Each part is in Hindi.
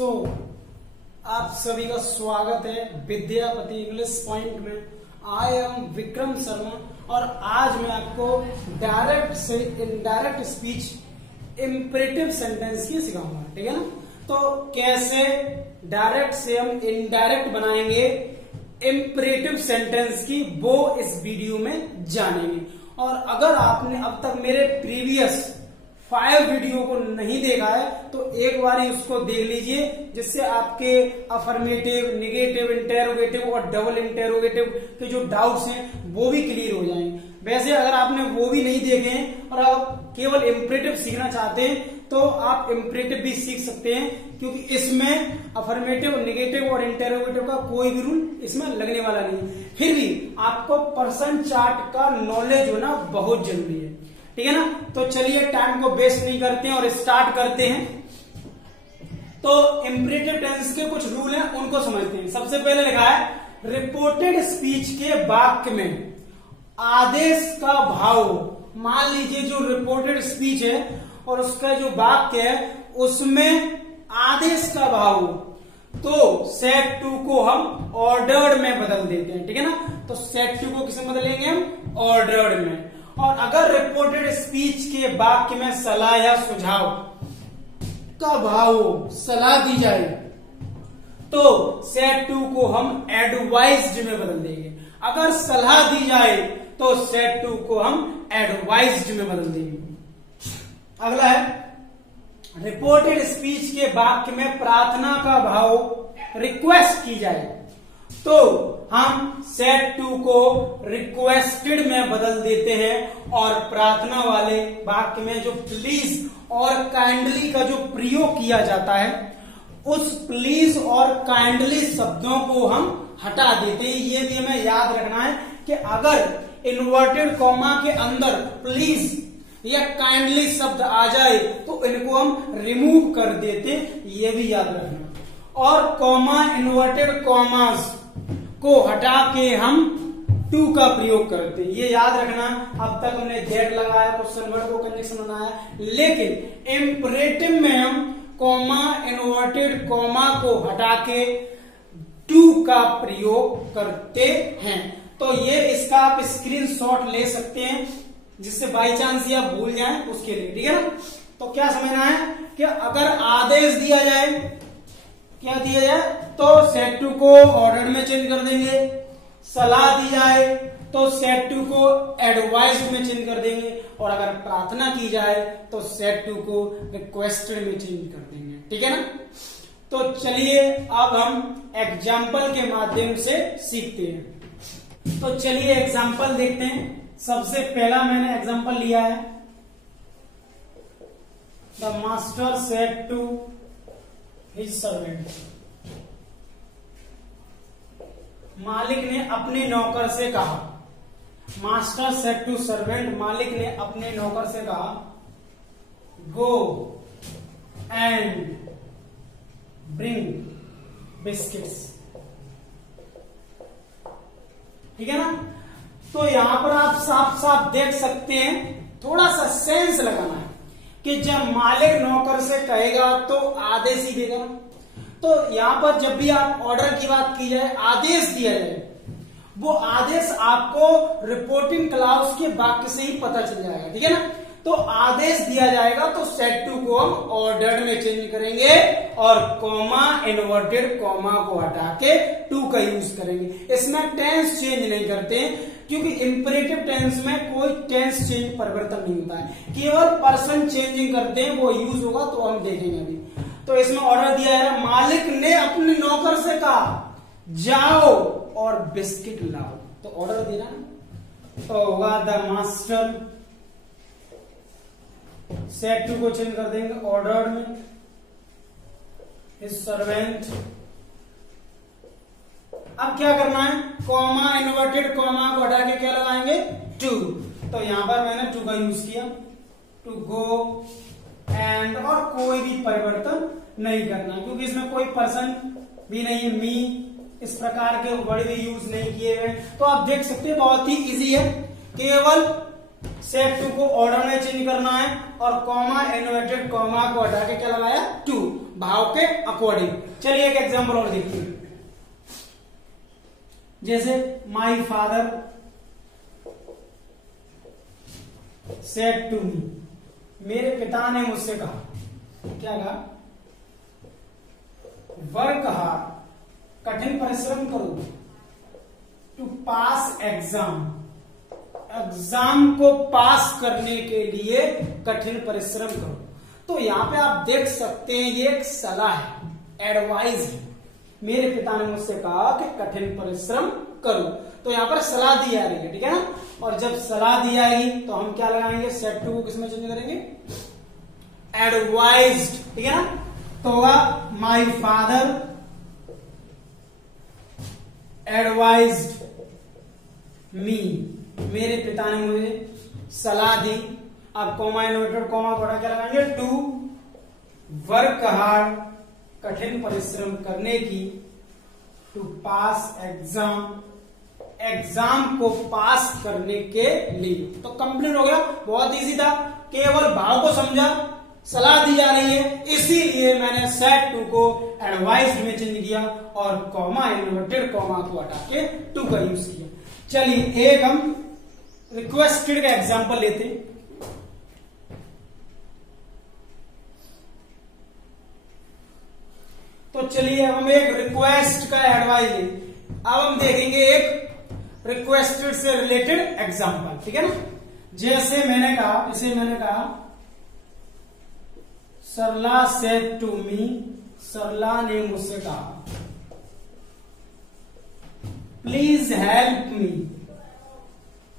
सो आप सभी का स्वागत है विद्यापति इंग्लिश पॉइंट में। आई एम विक्रम शर्मा और आज मैं आपको डायरेक्ट से इनडायरेक्ट स्पीच इंपरेटिव सेंटेंस की सिखाऊंगा, ठीक है ना। तो कैसे डायरेक्ट से हम इनडायरेक्ट बनाएंगे इंपरेटिव सेंटेंस की, वो इस वीडियो में जानेंगे। और अगर आपने अब तक मेरे प्रीवियस 5 वीडियो को नहीं देखा है तो एक बार ही उसको देख लीजिए, जिससे आपके अफर्मेटिव, निगेटिव, इंटेरोगेटिव और डबल इंटेरोगेटिव के जो डाउट्स हैं वो भी क्लियर हो जाएंगे। वैसे अगर आपने वो भी नहीं देखे हैं और आप केवल इंपरेटिव सीखना चाहते हैं तो आप इंपरेटिव भी सीख सकते हैं, क्योंकि इसमें अफर्मेटिव, निगेटिव और इंटेरोगेटिव का कोई भी रूल इसमें लगने वाला नहीं। फिर भी आपको पर्सन चार्ट का नॉलेज होना बहुत जरूरी है, ठीक है ना। तो चलिए टाइम को वेस्ट नहीं करते हैं और स्टार्ट करते हैं। तो इंपरेटिव टेंस के कुछ रूल हैं, उनको समझते हैं। सबसे पहले लिखा है रिपोर्टेड स्पीच के वाक्य में आदेश का भाव। मान लीजिए जो रिपोर्टेड स्पीच है और उसका जो वाक्य है उसमें आदेश का भाव, तो सेट टू को हम ऑर्डर्ड में बदल देते हैं, ठीक है ना। तो सेट टू को किसमें बदलेंगे हम? ऑर्डर्ड में। और अगर रिपोर्टेड स्पीच के वाक्य में सलाह या सुझाव का भाव, सलाह दी जाए, तो सेट टू को हम एडवाइज्ड में बदल देंगे। अगर सलाह दी जाए तो सेट टू को हम एडवाइज्ड में बदल देंगे। अगला है रिपोर्टेड स्पीच के वाक्य में प्रार्थना का भाव, रिक्वेस्ट की जाए, तो हम सेट टू को रिक्वेस्टेड में बदल देते हैं। और प्रार्थना वाले वाक्य में जो प्लीज और काइंडली का जो प्रयोग किया जाता है, उस प्लीज और काइंडली शब्दों को हम हटा देते हैं। ये भी हमें याद रखना है कि अगर इन्वर्टेड कॉमा के अंदर प्लीज या काइंडली शब्द आ जाए तो इनको हम रिमूव कर देते, ये भी याद रखना। और कॉमा, इन्वर्टेड कॉमास को हटा के हम टू का प्रयोग करते, ये याद रखना। अब तक हमने दैट लगाया, क्वेश्चन वर्ड को कंजक्शन बनाया, लेकिन इंपरेटिव में हम कॉमा, इन्वर्टेड कॉमा को हटा के टू का प्रयोग करते हैं। तो ये इसका आप स्क्रीनशॉट ले सकते हैं, जिससे बाई चांस या भूल जाए उसके लिए, ठीक है ना। तो क्या समझना है कि अगर आदेश दिया जाए, क्या दिया जाए, तो सेट टू को ऑर्डर में चेंज कर देंगे। सलाह दी जाए तो सेट टू को एडवाइज्ड में चेंज कर देंगे। और अगर प्रार्थना की जाए तो सेट टू को रिक्वेस्टेड में चेंज कर देंगे, ठीक है ना। तो चलिए अब हम एग्जाम्पल के माध्यम से सीखते हैं। तो चलिए एग्जाम्पल देखते हैं। सबसे पहला मैंने एग्जाम्पल लिया है, the master said to his servant. मालिक ने अपने नौकर से कहा, मास्टर सेड टू सर्वेंट, मालिक ने अपने नौकर से कहा, गो एंड ब्रिंग बिस्किट्स, ठीक है ना। तो यहां पर आप साफ साफ देख सकते हैं, थोड़ा सा सेंस लगाना है कि जब मालिक नौकर से कहेगा तो आदेश ही देगा। तो यहां पर जब भी आप ऑर्डर की बात की जाए, आदेश दिया जाए, वो आदेश आपको रिपोर्टिंग क्लाउज के वाक्य से ही पता चल जाएगा, ठीक है ना। तो आदेश दिया जाएगा तो सेट टू को हम ऑर्डर्ड में चेंज करेंगे और कॉमा, इन्वर्टेड कॉमा को हटा के टू का यूज करेंगे। इसमें टेंस चेंज नहीं करते हैं, क्योंकि इंपरेटिव टेंस में कोई टेंस चेंज परिवर्तन नहीं होता है, केवल पर्सन चेंजिंग करते हैं, वो यूज होगा तो हम देखेंगे अभी। तो इसमें ऑर्डर दिया है, मालिक ने अपने नौकर से कहा जाओ और बिस्किट लाओ, तो ऑर्डर देना है। तो होगा द मास्टर सेट टू को चेंज कर देंगे ऑर्डर्ड में, हिज सर्वेंट। अब क्या करना है, कॉमा, इन्वर्टेड कॉमा को हटा के क्या लगाएंगे, टू। तो यहां पर मैंने टू का यूज किया, टू गो एंड, और कोई भी परिवर्तन नहीं करना, क्योंकि इसमें कोई पर्सन भी नहीं है, मी, इस प्रकार के वर्ड भी यूज नहीं किए गए। तो आप देख सकते हैं बहुत ही इजी है, केवल सेट 2 को ऑर्डर में चेंज करना है और कॉमा इन्वर्टेड कॉमा को हटा के क्या लगाया 2 भाव के अकॉर्डिंग। चलिए एक एग्जांपल और देखिए, जैसे my father said to me, मेरे पिता ने मुझसे कहा, क्या कहा, वर्क हार्ड, कठिन परिश्रम करो, टू पास एग्जाम, एग्जाम को पास करने के लिए कठिन परिश्रम करो। तो यहां पे आप देख सकते हैं ये एक सलाह है, एडवाइस है। मेरे पिता ने मुझसे कहा कि कठिन परिश्रम करो, तो यहां पर सलाह दी जा रही है, ठीक है ना। और जब सलाह दी जाएगी तो हम क्या लगाएंगे, सेट 2 को किसमें चेंज करेंगे, एडवाइज्ड, ठीक है ना। तो होगा माई फादर एडवाइज्ड मी, मेरे पिता ने मुझे सलाह दी। अब कॉमा इन्वर्टेड कॉमा को क्या लगाएंगे, टू वर्क हार्ड, कठिन परिश्रम करने की, टू पास एग्जाम, एग्जाम को पास करने के लिए। तो कंप्लीट हो गया, बहुत इजी था, केवल भाव को समझा, सलाह दी जा रही है, इसीलिए मैंने सेट 2 को एडवाइस में चेंज किया और कॉमा इन्वर्टेड कॉमा को हटा के 2 का यूज किया। चलिए एक हम रिक्वेस्टेड का एग्जांपल लेते हैं। तो चलिए अब हम एक रिक्वेस्ट का एडवाइस लें। अब हम देखेंगे एक रिक्वेस्टेड से रिलेटेड एग्जांपल, ठीक है ना। जैसे मैंने कहा सरला सेड टू मी, सरला ने मुझसे कहा प्लीज हेल्प मी,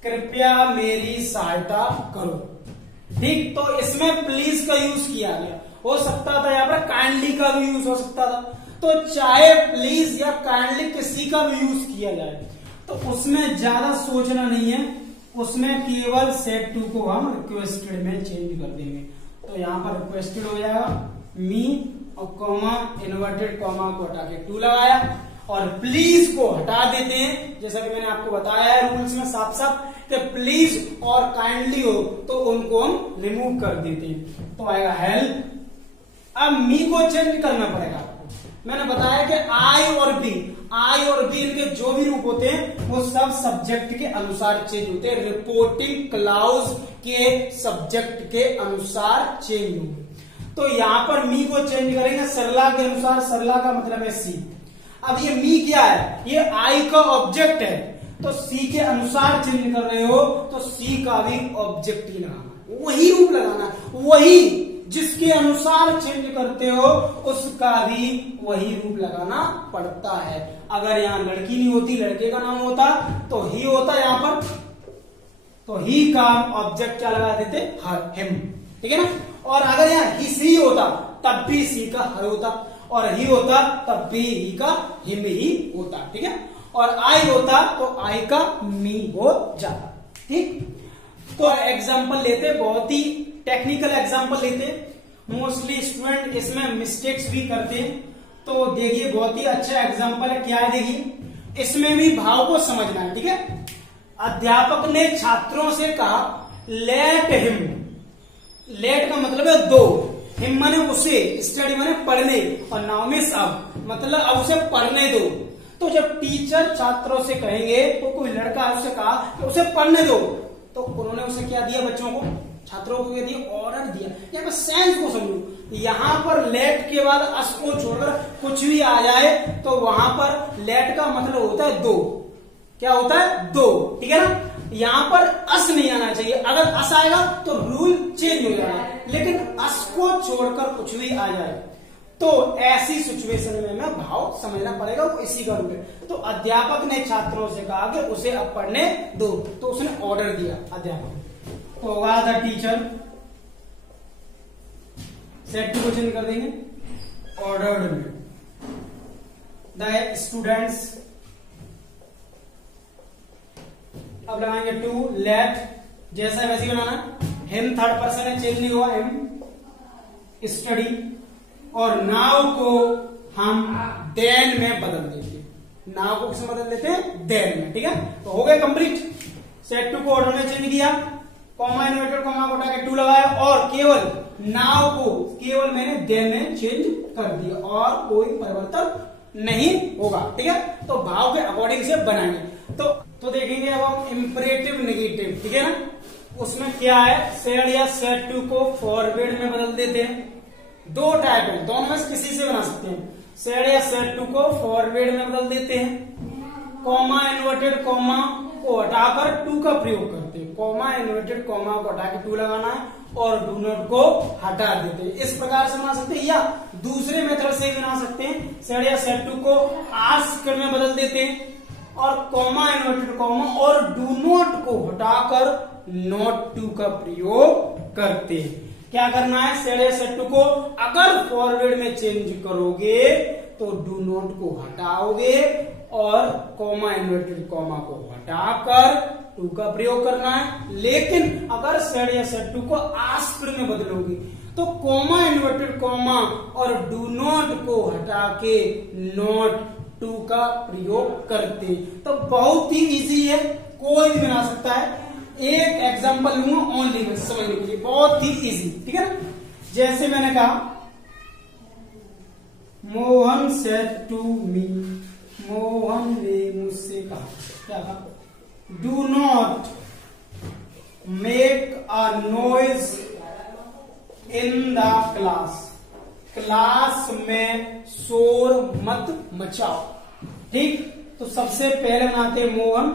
कृपया मेरी सहायता करो। ठीक, तो इसमें प्लीज का यूज किया गया, हो सकता था यहां पर काइंडली का भी यूज हो सकता था। तो चाहे प्लीज या काइंडली किसी का भी यूज किया जाए तो उसमें ज्यादा सोचना नहीं है, उसमें केवल सेट 2 को हम रिक्वेस्टेड में चेंज कर देंगे। तो यहां पर रिक्वेस्टेड हो जाएगा मी और कॉमा इन्वर्टेड कॉमा को हटा के 2 लगाया और प्लीज को हटा देते हैं। जैसा कि मैंने आपको बताया है रूल्स में साफ साफ कि प्लीज और काइंडली हो तो उनको हम रिमूव कर देते हैं। तो आएगा हेल्प। अब मी को चेंज करना पड़ेगा आपको। मैंने बताया कि आई और बी इनके जो भी रूप होते हैं वो सब सब्जेक्ट के अनुसार चेंज होते हैं, रिपोर्टिंग क्लाउज के सब्जेक्ट के अनुसार चेंज होंगे। तो यहां पर मी को चेंज करेंगे सरला के अनुसार, सरला का मतलब है सी। अब ये मी क्या है, ये आई का ऑब्जेक्ट है, तो सी के अनुसार चेंज कर रहे हो तो सी का भी ऑब्जेक्ट ही लगाना, वही रूप लगाना, वही जिसके अनुसार चेंज करते हो उसका भी वही रूप लगाना पड़ता है। अगर यहाँ लड़की नहीं होती, लड़के का नाम होता तो ही होता यहाँ पर, तो ही का ऑब्जेक्ट क्या लगा देते, हर, हिम, ठीक है ना। और अगर यहाँ ही सी होता तब भी सी का हर होता, और ही होता तब भी ही का हिम ही होता, ठीक है। और आई होता तो आई का मी हो जाता, ठीक। तो एग्जाम्पल लेते, बहुत ही टेक्निकल एग्जाम्पल लेते, मोस्टली स्टूडेंट इसमें मिस्टेक्स भी करते हैं। तो देखिए बहुत ही अच्छा एग्जाम्पल है, क्या है देखिए, इसमें भी भाव को समझना है, ठीक है। अध्यापक ने छात्रों से कहा लेट हिम, लेट का मतलब है दो, हिम माने उसे, स्टडी माने पढ़ने, और नाउ मीन्स अब, मतलब अब उसे पढ़ने दो। तो जब टीचर छात्रों से कहेंगे, तो कोई लड़का उससे कहा कि उसे पढ़ने दो, तो उन्होंने उसे क्या दिया, बच्चों को, छात्रों को क्या दिया, ऑर्डर दिया। यहाँ पर सेंस को समझो, यहाँ पर लेट के बाद अस को छोड़कर कुछ भी आ जाए तो वहां पर लेट का मतलब होता है दो, क्या होता है, दो, ठीक है ना। यहाँ पर अस नहीं आना चाहिए, अगर अस आएगा तो रूल चेंज हो जाएगा, लेकिन अस को छोड़कर कुछ भी आ जाए तो ऐसी सिचुएशन में हमें भाव समझना पड़ेगा, वो इसी का रूल है। तो अध्यापक ने छात्रों से कहा कि उसे अब पढ़ने दो, तो उसने ऑर्डर दिया अध्यापक, तो होगा द टीचर, सेट टू को चेंज कर देंगे, ऑर्डर्ड में द स्टूडेंट्स, अब लगाएंगे टू, लेट जैसा वैसे बनाना, हिम थर्ड पर्सन है, चेंज नहीं हुआ, हिम स्टडी, और नाउ को हम देन में बदल देंगे, नाउ को किसमें बदल देते हैं, देन में, ठीक है। तो हो गया कंप्लीट। सेट टू को ऑर्डर में चेंज किया, कॉमा इन्वर्टेड कॉमा को हटा के टू लगाया और केवल नाउ को केवल मैंने दे में चेंज कर दिया और कोई परिवर्तन नहीं होगा। ठीक है, तो भाव के अकॉर्डिंग से बनाएंगे। तो देखेंगे अब हम इंपरेटिव नेगेटिव। ठीक है ना, उसमें क्या है, सेड या सेड टू को फॉरवर्ड में बदल देते हैं। दो टाइप है, दोनों में किसी से बना सकते हैं। सेड या सेड टू को फॉरवर्ड में बदल देते हैं। कॉमा इन्वर्टेड कॉमा को हटाकर टू का प्रयोग करते हैं। कॉमा इन्वर्टेड कॉमा को हटा के टू लगाना है और डू नॉट को हटा देते हैं। इस प्रकार से बना सकते हैं या दूसरे मेथड से बना सकते हैं। सेड या सेड टू को आस्क्ड में बदल देते हैं और कॉमा इन्वर्टेड कॉमा और डू नॉट को हटाकर नॉट टू का प्रयोग करते हैं। क्या करना है, सेड या सेड टू को अगर फॉरवर्ड में चेंज करोगे तो डू नॉट को हटाओगे और कॉमा इन्वर्टेड कॉमा को हटाकर टू का प्रयोग करना है। लेकिन अगर सेड या सेड टू को आस्क्ड में बदलोगे तो कॉमा इन्वर्टेड कॉमा और डू नॉट को हटा के नॉट टू का प्रयोग करते। तो बहुत ही इजी है, कोई भी बना सकता है। एक एग्जांपल लूंगा ओनली समझने के लिए, बहुत ही इजी। ठीक है ना, जैसे मैंने कहा Mohan said to me, Mohan ने मुझसे कहा, क्या कहा, do not make a noise in the class, class में शोर मत मचाओ। ठीक, तो सबसे पहले बनाते मोहन,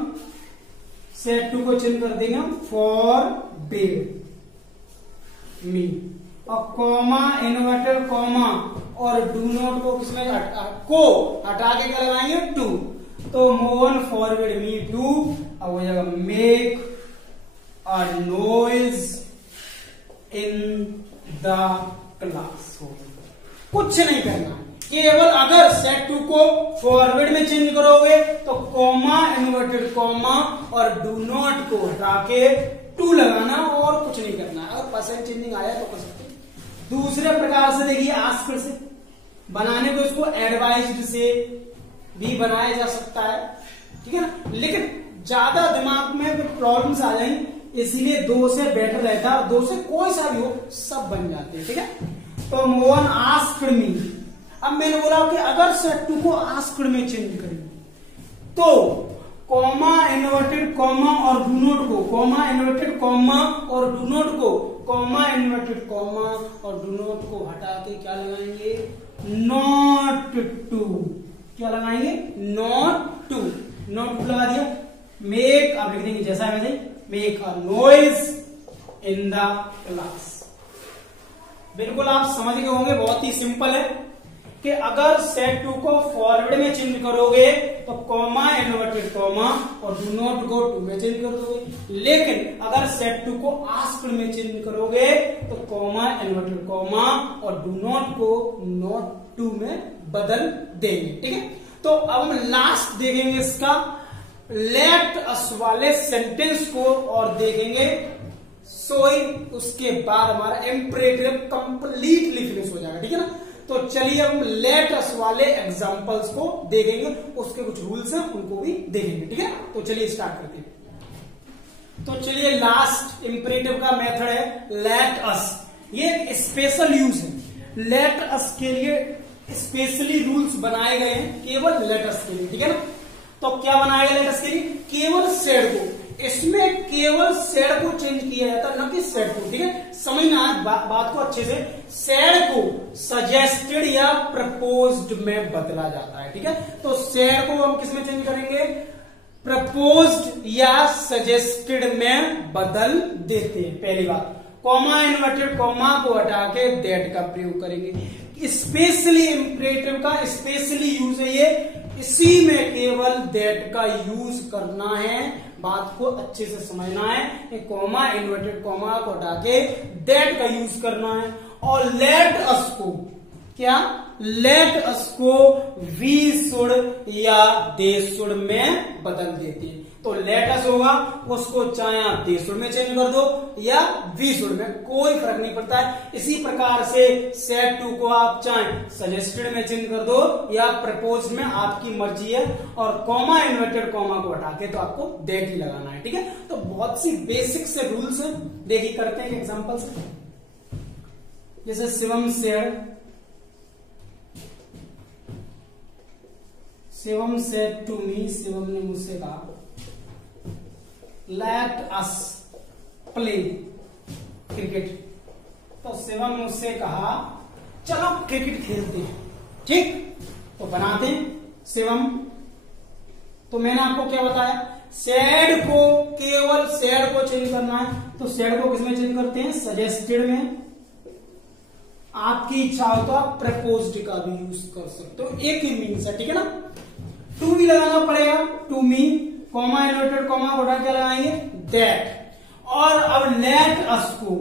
सेड टू को चेंज कर देंगे फॉर बेड मी, और कॉमा इन्वर्टेड कॉमा और डू नॉट को किसमें हटा के क्या लगाएंगे, टू। तो मोहन फॉरवर्ड मी टू, अब हो जाएगा make a noise in the class. कुछ नहीं करना, केवल अगर सेड टू को फॉरवर्ड में चेंज करोगे तो कॉमा इन्वर्टेड कॉमा और डू नॉट को हटा के टू लगाना और कुछ नहीं करना। अगर परसेंट चेंजिंग आया तो कर सकते। दूसरे प्रकार से देखिए, आस्क्ड से बनाने को इसको एडवाइज्ड से भी बनाया जा सकता है। ठीक है ना, लेकिन ज्यादा दिमाग में प्रॉब्लम्स आ जाएंगी, इसीलिए दो से बेटर रहता है। दो से कोई सा भी हो सब बन जाते हैं। ठीक है, तो मोहन आस्क्ड मी, अब मैंने बोला कि अगर सेड टू को आस्क्ड में चेंज करेंगे तो कॉमा इन्वर्टेड कॉमा और डू नॉट को, कॉमा इन्वर्टेड कॉमा और डू नॉट को, कॉमा इन्वर्टेड कॉमा और डू नॉट को हटा के क्या लगाएंगे, नॉट टू। क्या लगाएंगे, नॉट टू। नॉट टू लगा दिया, मेक, आप लिख देंगे जैसा है make a noise in the class. बिल्कुल आप समझ गए होंगे, बहुत ही सिंपल है कि अगर सेड टू को फॉरवर्ड में चेंज करोगे तो कॉमा इन्वर्टेड कॉमा और डू नॉट को टू में चेंज कर दोगे। लेकिन अगर सेड टू को आस्क्ड में चेंज करोगे तो कॉमा इन्वर्टेड कॉमा और डू नॉट को नॉट टू में बदल देंगे। ठीक है, तो अब हम लास्ट देखेंगे इसका लेट अस वाले सेंटेंस को और देखेंगे सोइंग, उसके बाद हमारा इंपरेटिव कंप्लीटली फिनिश हो जाएगा। ठीक है ना, तो चलिए हम लेट अस वाले एग्जांपल्स को देखेंगे, उसके कुछ रूल्स हैं उनको भी देखेंगे। ठीक है, तो चलिए स्टार्ट करते हैं। तो चलिए लास्ट इंपरेटिव का मेथड है लेट अस। ये स्पेशल यूज है, लेट अस के लिए स्पेशली रूल्स बनाए गए हैं केवल लेट अस के लिए। ठीक है ना, तो क्या बनाया गया लेट अस के लिए, केवल सेड को, इसमें केवल सेड को चेंज किया जाता है, न कि सेड को। ठीक है, समझना बात को अच्छे से। सेड को सजेस्टेड या प्रपोज्ड में बदला जाता है। ठीक है, तो सेड को हम किस में चेंज करेंगे, प्रपोज्ड या सजेस्टेड में बदल देते हैं। पहली बात, कॉमा इन्वर्टेड कॉमा को हटा के दैट का प्रयोग करेंगे। स्पेशली इंपरेटिव का स्पेशली यूज है ये, इसी में केवल दैट का यूज करना है। बात को अच्छे से समझना है कि कॉमा इन्वर्टेड कॉमा को हटा के दैट का यूज करना है। और लेट अस को क्या, लेट अस को वी शुड या दे शुड में बदल देते हैं। तो लेट अस होगा, उसको चाहे आप दे शुड में चेंज कर दो या वी शुड में, कोई फर्क नहीं पड़ता है। इसी प्रकार से सेड टू को आप चाहे सजेस्टेड में चेंज कर दो या प्रपोज्ड में, आपकी मर्जी है। और कॉमा इन्वर्टेड कॉमा को हटा के तो आपको दैट ही लगाना है, ठीक है। तो बहुत सी बेसिक से रूल्स है, देखिए करते हैं एग्जांपल से। जैसे Shivam said to me, Shivam ने मुझसे कहा लेट अस प्ले क्रिकेट। तो शिवम मुझसे कहा चलो क्रिकेट खेलते हैं, ठीक। तो बनाते हैं शिवम। तो मैंने आपको क्या बताया, सेड को, केवल सेड को चेंज करना है। तो सेड को किसमें चेंज करते हैं, सजेस्टेड में। आपकी इच्छा हो तो आप प्रपोज्ड का भी यूज कर सकते हो, एक ही मीन्स है, ठीक है ना। टू भी लगाना पड़ेगा, to me, comma inverted comma को हटा के लगाएंगे दैट। और अब लेट अस को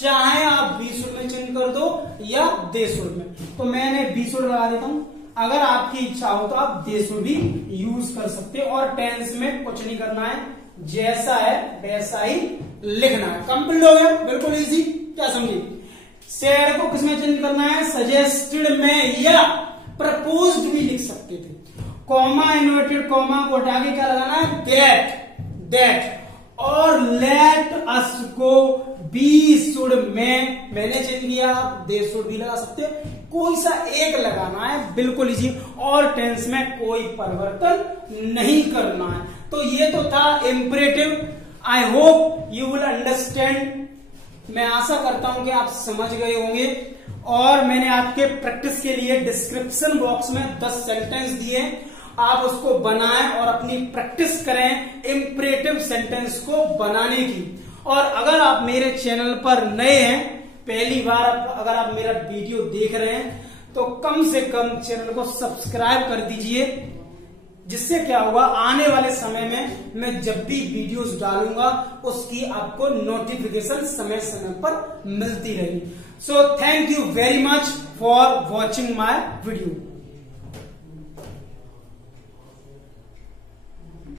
चाहे आप बी शुड में चेंज कर दो या दे शुड में। तो मैंने बी शुड लगा देता हूं, अगर आपकी इच्छा हो तो आप दे शुड भी यूज कर सकते हो। और टेंस में कुछ नहीं करना है, जैसा है वैसा ही लिखना है। कंप्लीट हो गया, बिल्कुल इजी, क्या समझे। सेड को किसमें चेंज करना है, सजेस्टेड में या प्रपोज्ड भी लिख सकते थे। कॉमा इन्वर्टेड कॉमा को हटा के क्या लगाना है, दैट। और लेट अस को बी शुड में मैंने चेंज किया, आप दे शुड भी लगा सकते हो, कोई सा एक लगाना है, बिल्कुल इजी। और टेंस में कोई परिवर्तन नहीं करना है। तो ये तो था imperative. I hope you will understand. मैं आशा करता हूं कि आप समझ गए होंगे। और मैंने आपके प्रैक्टिस के लिए डिस्क्रिप्शन बॉक्स में 10 सेंटेंस दिए, आप उसको बनाएं और अपनी प्रैक्टिस करें इंपरेटिव सेंटेंस को बनाने की। और अगर आप मेरे चैनल पर नए हैं, पहली बार अगर आप मेरा वीडियो देख रहे हैं, तो कम से कम चैनल को सब्सक्राइब कर दीजिए, जिससे क्या होगा, आने वाले समय में मैं जब भी वीडियोस डालूंगा उसकी आपको नोटिफिकेशन समय समय पर मिलती रहेगी। So thank you very much for watching my video.